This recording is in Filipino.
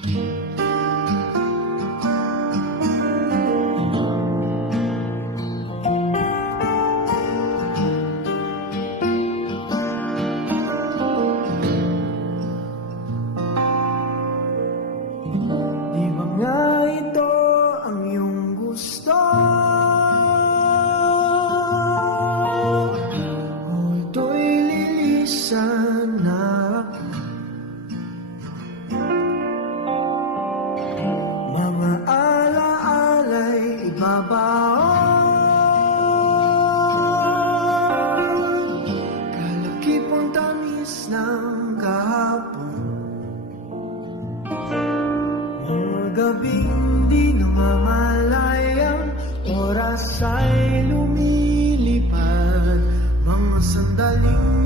Di ba nga ito ang iyong gusto? O ito'y lilisan na ako? Mga alaala'y ibabaon, kalakipang tamis ng kahapon. Mga gabing di namamalayang oras ay lumilipad, mga sandaling